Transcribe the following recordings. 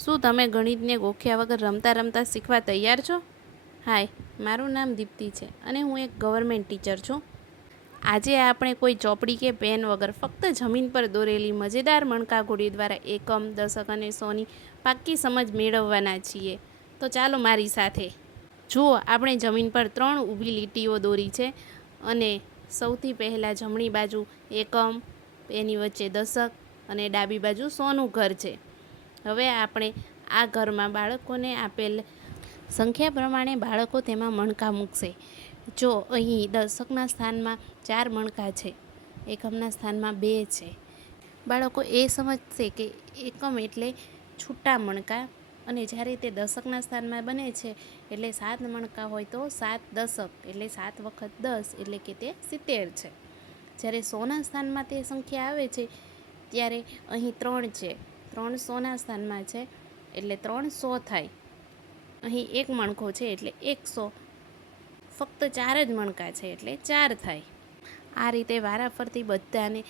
શું તમે ગણિતને ગોખ્યા વગર રમતા રમતા શીખવા તૈયાર છો? હાય, મારું નામ દીપ્તિ છે અને હું એક ગવર્મેન્ટ ટીચર છું. આજે આપણે કોઈ ચોપડી કે પેન વગર ફક્ત જમીન પર દોરેલી મજેદાર મણકાઘોડી દ્વારા એકમ, દશક અને સોની પાક્કી સમજ મેળવવાના છીએ. તો ચાલો મારી સાથે. જુઓ, આપણે જમીન પર 3 ઊભી લીટીઓ દોરી છે અને સૌથી પહેલાં જમણી બાજુ એકમ, એની વચ્ચે દશક અને ડાબી બાજુ સોનું ઘર છે. હવે આપણે આ ઘરમાં બાળકોને આપેલ સંખ્યા પ્રમાણે બાળકો તેમાં મણકા મૂકશે. જો અહીં દશકના સ્થાનમાં 4 મણકા છે, એકમના સ્થાનમાં 2 છે. બાળકો એ સમજશે કે એકમ એટલે છૂટા મણકા અને જ્યારે તે દશકના સ્થાનમાં બને છે એટલે 7 મણકા હોય તો 7 દશક એટલે 7 વખત 10 એટલે કે તે 70 છે. જ્યારે સોના સ્થાનમાં તે સંખ્યા આવે છે ત્યારે અહીં 3 છે, 3 સોના સ્થાનમાં છે એટલે 3 100 થાય. અહીં 1 મણકો છે એટલે 100, ફક્ત 4 જ મણકા છે એટલે 4 થાય. આ રીતે વારાફરતી બધાને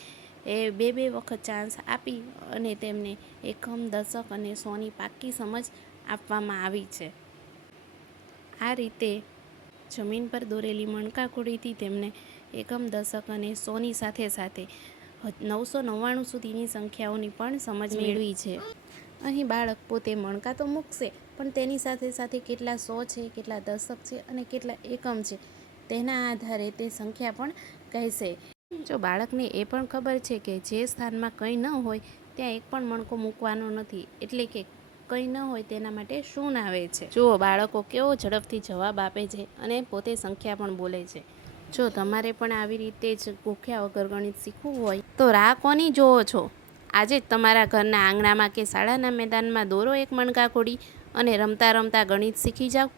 2 વખત ચાન્સ આપી અને તેમને એકમ, દશક અને સોની પાક્કી સમજ આપવામાં આવી છે. આ રીતે જમીન પર દોરેલી મણકાઘોડીથી તેમને એકમ, દશક અને સોની સાથે સાથે 999 સુધીની સંખ્યાઓની પણ સમજ મેળવી છે. અહીં બાળક પોતે મણકા તો મૂકશે પણ તેની સાથે સાથે કેટલા 100 છે, કેટલા દશક છે અને કેટલા એકમ છે તેના આધારે તે સંખ્યા પણ કહેશે. જો બાળકને એ પણ ખબર છે કે જે સ્થાનમાં કંઈ ન હોય ત્યાં એક પણ મણકો મૂકવાનો નથી, એટલે કે કંઈ ન હોય તેના માટે શૂન્ય આવે છે. જુઓ બાળકો કેવો ઝડપથી જવાબ આપે છે અને પોતે સંખ્યા પણ બોલે છે. જો તમારે પણ આવી રીતે જ ગોખ્યા વગર ગણિત શીખવું હોય તો રાહ કોની જોવો છો? આજે જ તમારા ઘરના આંગણામાં કે શાળાના મેદાનમાં દોરો એક મણકાઘોડી અને રમતા રમતા ગણિત શીખી જાઓ.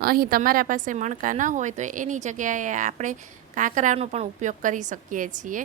અહીં તમારા પાસે મણકા ન હોય તો એની જગ્યાએ આપણે કાંકરાનો પણ ઉપયોગ કરી શકીએ છીએ.